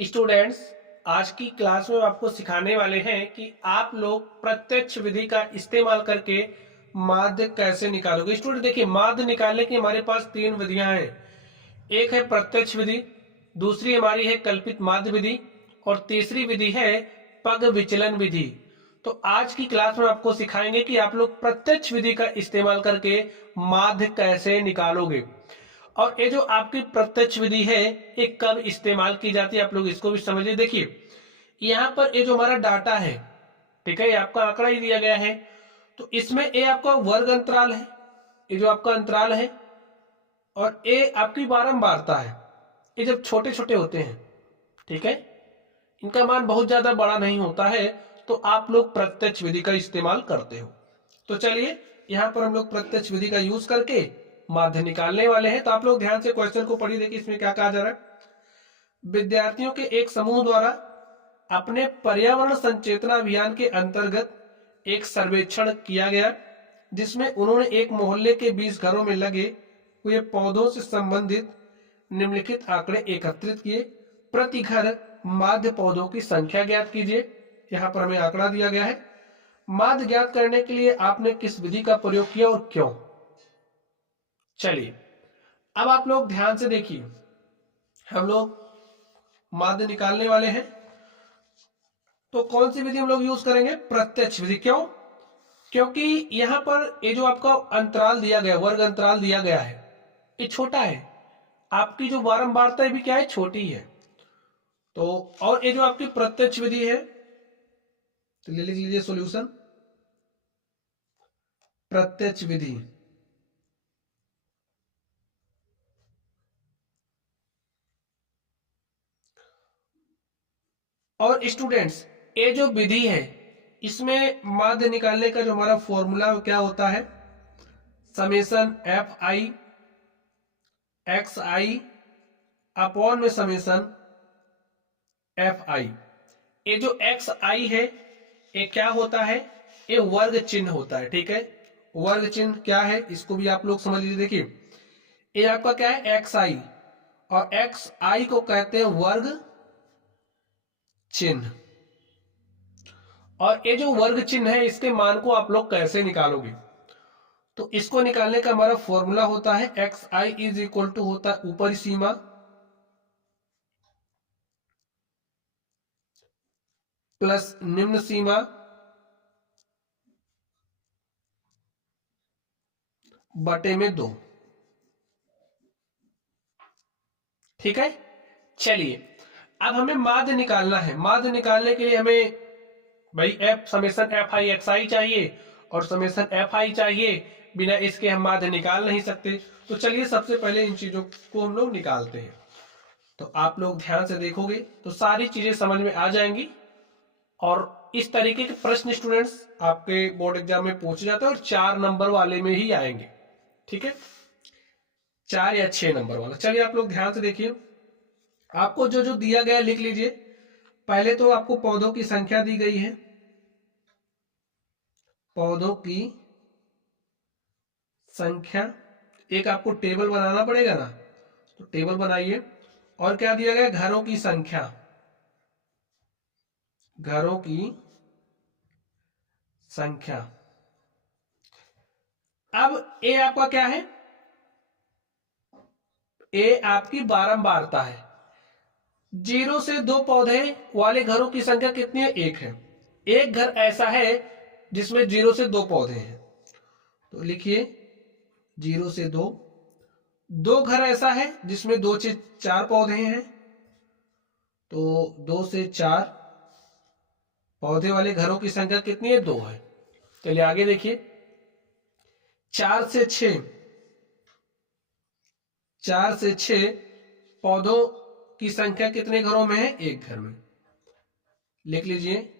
Students, आज की class में आपको सिखाने वाले हैं कि आप लोग प्रत्यक्ष विधि का इस्तेमाल करके माध्य कैसे निकालोगे। स्टूडेंट देखिए, माध्य निकालने की हमारे पास तीन विधियां हैं। एक है प्रत्यक्ष विधि, दूसरी हमारी है कल्पित माध्य विधि और तीसरी विधि है पग विचलन विधि। तो आज की क्लास में आपको सिखाएंगे कि आप लोग प्रत्यक्ष विधि का इस्तेमाल करके माध्य कैसे निकालोगे। और ये जो आपकी प्रत्यक्ष विधि है ये कब इस्तेमाल की जाती है, आप लोग इसको भी समझिए। देखिए, यहाँ पर ये जो हमारा डाटा है, ठीक है, ये आपका आंकड़ा ही दिया गया है। तो इसमें ये आपका वर्ग अंतराल है, ये जो आपका अंतराल है, और ये आपकी बारंबारता है। ये जब छोटे छोटे होते हैं, ठीक है, इनका मान बहुत ज्यादा बड़ा नहीं होता है, तो आप लोग प्रत्यक्ष विधि का इस्तेमाल करते हो। तो चलिए, यहां पर हम लोग प्रत्यक्ष विधि का यूज करके माध्य निकालने वाले हैं। तो आप लोग ध्यान से क्वेश्चन को पढ़िए। देखिए इसमें क्या कहा जा रहा है। विद्यार्थियों के एक समूह द्वारा अपने पर्यावरण संचेतना अभियान के अंतर्गत एक सर्वेक्षण किया गया, जिसमें उन्होंने एक मोहल्ले के 20 घरों में लगे हुए पौधों से संबंधित निम्नलिखित आंकड़े एकत्रित किए। प्रति घर माध्य पौधों की संख्या ज्ञात कीजिए। यहां पर हमें आंकड़ा दिया गया है। माध्य ज्ञात करने के लिए आपने किस विधि का प्रयोग किया और क्यों। चलिए, अब आप लोग ध्यान से देखिए, हम लोग माध्य निकालने वाले हैं। तो कौन सी विधि हम लोग यूज करेंगे? प्रत्यक्ष विधि। क्यों? क्योंकि यहां पर ये जो आपका अंतराल दिया गया, वर्ग अंतराल दिया गया है, ये छोटा है। आपकी जो बारंबारता भी क्या है, छोटी है। तो और ये जो आपकी प्रत्यक्ष विधि है, तो लिख लीजिए सॉल्यूशन, प्रत्यक्ष विधि। और स्टूडेंट्स, ये जो विधि है, इसमें माध्य निकालने का जो हमारा फॉर्मूला क्या होता है, summation F I X I upon में समेशन एफ आई। ये जो एक्स आई है, ये क्या होता है, ये वर्ग चिन्ह होता है। ठीक है, वर्ग चिन्ह क्या है इसको भी आप लोग समझ लीजिए। देखिए, ये आपका क्या है, एक्स आई, और एक्स आई को कहते हैं वर्ग चिन्ह। और ये जो वर्ग चिन्ह है, इसके मान को आप लोग कैसे निकालोगे? तो इसको निकालने का हमारा फॉर्मूला होता है X I is equal to होता है ऊपरी सीमा प्लस निम्न सीमा बटे में 2। ठीक है, चलिए, अब हमें माध्य निकालना है। माध्य निकालने के लिए हमें भाई F summation F I X I चाहिए और समेशन एफ आई चाहिए। बिना इसके हम माध्य निकाल नहीं सकते। तो चलिए, सबसे पहले इन चीजों को हम लोग निकालते हैं। तो आप लोग ध्यान से देखोगे तो सारी चीजें समझ में आ जाएंगी। और इस तरीके के प्रश्न स्टूडेंट्स आपके बोर्ड एग्जाम में पूछे जाते हैं और 4 नंबर वाले में ही आएंगे। ठीक है, 4 या 6 नंबर वाला। चलिए, आप लोग ध्यान से देखिए, आपको जो जो दिया गया लिख लीजिए। पहले तो आपको पौधों की संख्या दी गई है, पौधों की संख्या। एक आपको टेबल बनाना पड़ेगा ना, तो टेबल बनाइए। और क्या दिया गया, घरों की संख्या, घरों की संख्या। अब ए आपका क्या है, ए आपकी बारंबारता है। 0 से 2 पौधे वाले घरों की संख्या कितनी है, 1 है। एक घर ऐसा है जिसमें 0 से 2 पौधे हैं, तो लिखिए 0 से 2। 2 घर ऐसा है जिसमें 2 से 4 पौधे हैं, तो 2 से 4 पौधे वाले घरों की संख्या कितनी है, 2 है। चलिए आगे देखिए, 4 से 6, 4 से 6 पौधों की संख्या कितने घरों में है, 1 घर में। लिख लीजिए,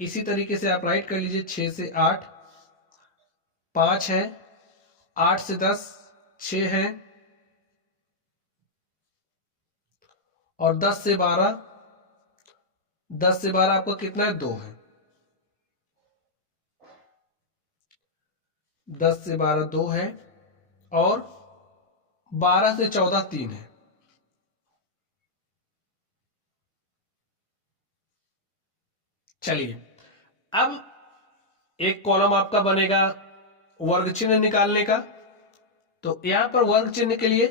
इसी तरीके से आप राइट कर लीजिए। 6 से 8 5 है, 8 से 10 6 है, और 10 से 12, 10 से 12 आपका कितना है, 2 है। 10 से 12 2 है, और 12 से 14 3 है। चलिए, अब एक कॉलम आपका बनेगा वर्ग चिन्ह निकालने का। तो यहां पर वर्ग चिन्ह के लिए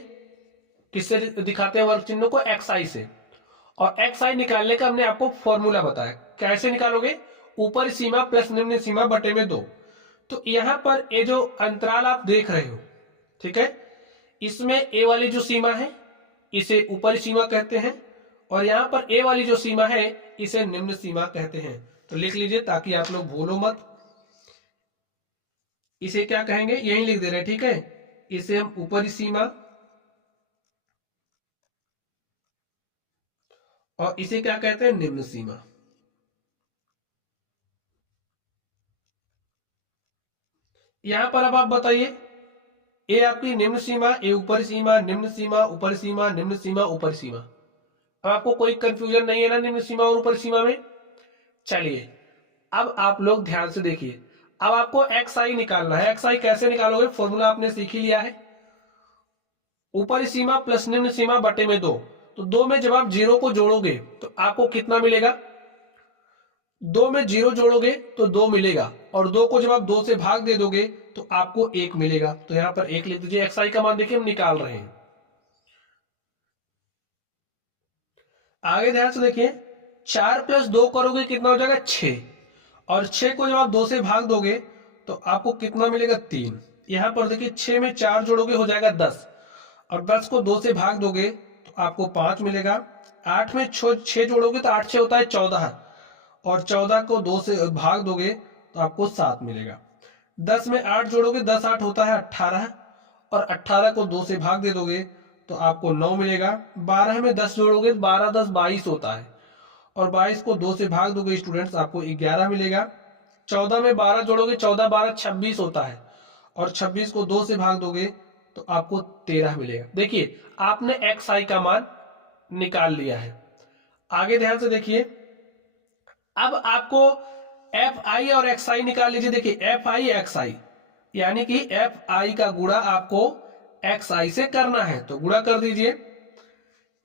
किससे दिखाते हैं वर्ग चिन्ह को? एक्स आई से। और एक्स आई निकालने का हमने आपको फॉर्मूला बताया। कैसे निकालोगे? ऊपर सीमा प्लस निम्न सीमा बटे में 2। तो यहां पर ये जो अंतराल आप देख रहे हो, ठीक है, इसमें ए वाली जो सीमा है इसे ऊपरी सीमा कहते हैं, और यहां पर ए वाली जो सीमा है इसे निम्न सीमा कहते हैं। तो लिख लीजिए ताकि आप लोग भूलो मत। इसे क्या कहेंगे? यही लिख दे रहे हैं, ठीक है। इसे हम ऊपरी सीमा और इसे क्या कहते हैं? निम्न सीमा। यहां पर अब आप बताइए, ए आपकी निम्न सीमा, ए ऊपरी सीमा, निम्न सीमा, ऊपरी सीमा, निम्न सीमा, ऊपरी सीमा। अब आपको कोई कंफ्यूजन नहीं है ना निम्न सीमा और ऊपरी सीमा में? चलिए, अब आप लोग ध्यान से देखिए। अब आपको एक्स आई निकालना है। एक्स आई कैसे निकालोगे? फॉर्मूला आपने सीख ही लिया है। ऊपरी सीमा प्लस निम्न सीमा बटे में 2। तो 2 में जब आप 0 को जोड़ोगे तो आपको कितना मिलेगा? 2 में 0 जोड़ोगे तो 2 मिलेगा, और 2 को जब आप 2 से भाग दे दोगे तो आपको 1 मिलेगा। तो यहां पर 1 लिख दीजिए। एक्स आई का मान देखिए हम निकाल रहे हैं। आगे ध्यान से देखिए, 4 प्लस 2 करोगे कितना हो जाएगा? 6। और 6 को जब आप 2 से भाग दोगे तो आपको कितना मिलेगा? 3। यहां पर देखिए 6 में 4 जोड़ोगे हो जाएगा 10, और 10 को 2 से भाग दोगे तो आपको 5 मिलेगा। 8 में 6 जोड़ोगे तो 8 6 होता है 14, और 14 को 2 से भाग दोगे तो आपको 7 मिलेगा। 10 में 8 जोड़ोगे, 10 8 होता है 18, और 18 को 2 से भाग दे दोगे तो आपको 9 मिलेगा। 12 में 10 जोड़ोगे, 12 10 22 होता है, और 22 को 2 से भाग दोगे स्टूडेंट्स आपको 11 मिलेगा। 14 में 12 जोड़ोगे, 14 12 26 होता है, और 26 को 2 से भाग दोगे तो आपको 13 मिलेगा। देखिए आपने एक्स आई का मान निकाल लिया है। आगे ध्यान से देखिए, अब आपको एफ आई और एक्स आई निकाल लीजिए। देखिए एफ आई एक्स आई, यानी कि एफ आई का गुणा आपको एक्स आई से करना है। तो गुणा कर दीजिए।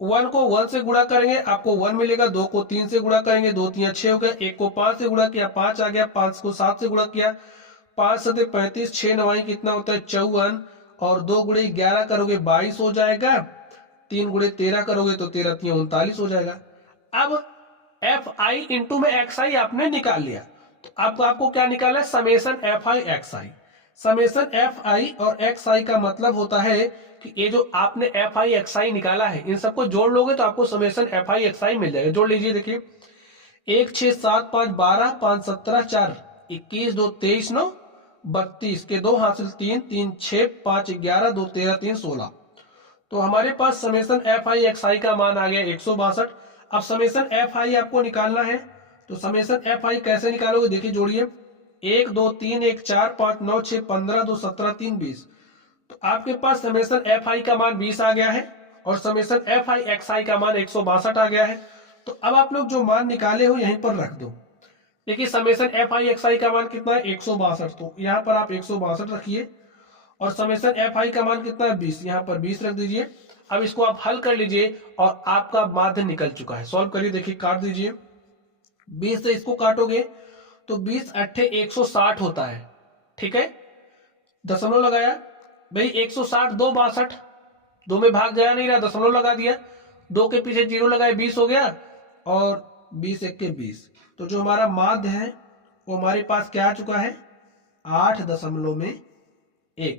1 को 1 से गुणा करेंगे आपको 1 मिलेगा। 2 को 3 से गुणा करेंगे, 2 3 6 हो गया। 1 को 5 से गुणा किया, 5 आ गया। 5 को 7 से गुणा किया, 5 7 35, 6 9 कितना होता है? 54, और 2 गुणे 11 करोगे 22 हो जाएगा। 3 गुणे 13 करोगे तो 13 3 39 हो जाएगा। अब एफ आई इंटू में एक्स आई आपने निकाल लिया। तो अब आपको क्या निकालना है? Summation F I X I. Summation F I और एक्स आई का मतलब होता है कि ये जो आपने एफ आई एक्स आई निकाला है इन सबको जोड़ लोगे तो आपको समेसन एफ आई एक्स आई मिल जाएगा। जोड़ लीजिए। देखिए 1 6 7 5 12 5 17 4 21 2 23 9 32 के 2 हासिल 3 3 6 5 11 2 13 3 16। तो हमारे पास समेसन एफ आई एक्स आई का मान आ गया 162। अब समेसन एफ आई आपको निकालना है। तो समेसन एफ आई कैसे निकालोगे? देखिए जोड़िए। 1 2 3 1 4 5 9 6 15 2 17 3 20। तो आपके पास समेसन एफ आई का मान 20 आ गया है, और समेसन एफ आई एक्स आई का मान 162 आ गया है। तो अब आप लोग जो मान निकाले हो यहीं पर रख दो। देखिए समेसन एफ आई एक्स आई का मान कितना है? 162। तो यहाँ पर आप 162 रखिए, और समेसन एफ आई का मान कितना है? 20। यहाँ पर 20 रख दीजिए। अब इसको आप हल कर लीजिए और आपका माध्य निकल चुका है। सॉल्व करिए। देखिए काट दीजिए। 20 से इसको काटोगे तो 20 अट्ठे 160 होता है, ठीक है। दशमलव लगाया भाई, 160 2 62, 2 में भाग गया नहीं रहा, दशमलव लगा दिया। 2 के पीछे 0 लगाए, 20 हो गया, और 20 1 के 20। तो जो हमारा माध्य है वो हमारे पास क्या आ चुका है? 8.1।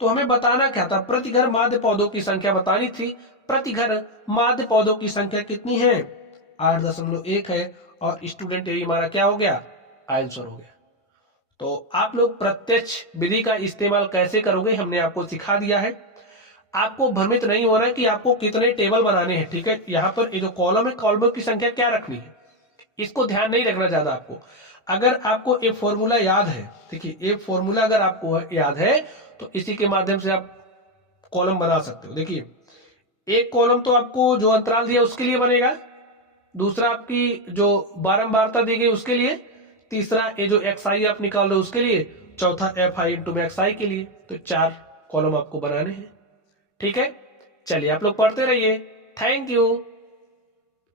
तो हमें बताना क्या था? प्रति घर माध्य पौधों की संख्या बतानी थी। प्रति घर माध्य पौधों की संख्या कितनी है? 8.1 है, और स्टूडेंट ये हमारा क्या हो गया? आंसर हो गया। तो आप लोग प्रत्यक्ष विधि का इस्तेमाल कैसे करोगे हमने आपको सिखा दिया है। आपको भ्रमित नहीं होना है कि आपको कितने टेबल बनाने हैं, ठीक है। यहाँ पर ये जो कॉलम है, कॉलमों की संख्या क्या रखनी है इसको ध्यान नहीं रखना ज्यादा आपको। अगर आपको एक फॉर्मूला याद है, देखिए एक फॉर्मूला अगर आपको याद है तो इसी के माध्यम से आप कॉलम बना सकते हो। देखिए एक कॉलम तो आपको जो अंतराल दिया उसके लिए बनेगा, दूसरा आपकी जो बारंबारता दी गई उसके लिए, तीसरा ये जो एक्स आई आप निकाल रहे हो उसके लिए, चौथा एफ आई इंटू में एक्स आई के लिए। तो 4 कॉलम आपको बनाने हैं, ठीक है। चलिए आप लोग पढ़ते रहिए। Thank you.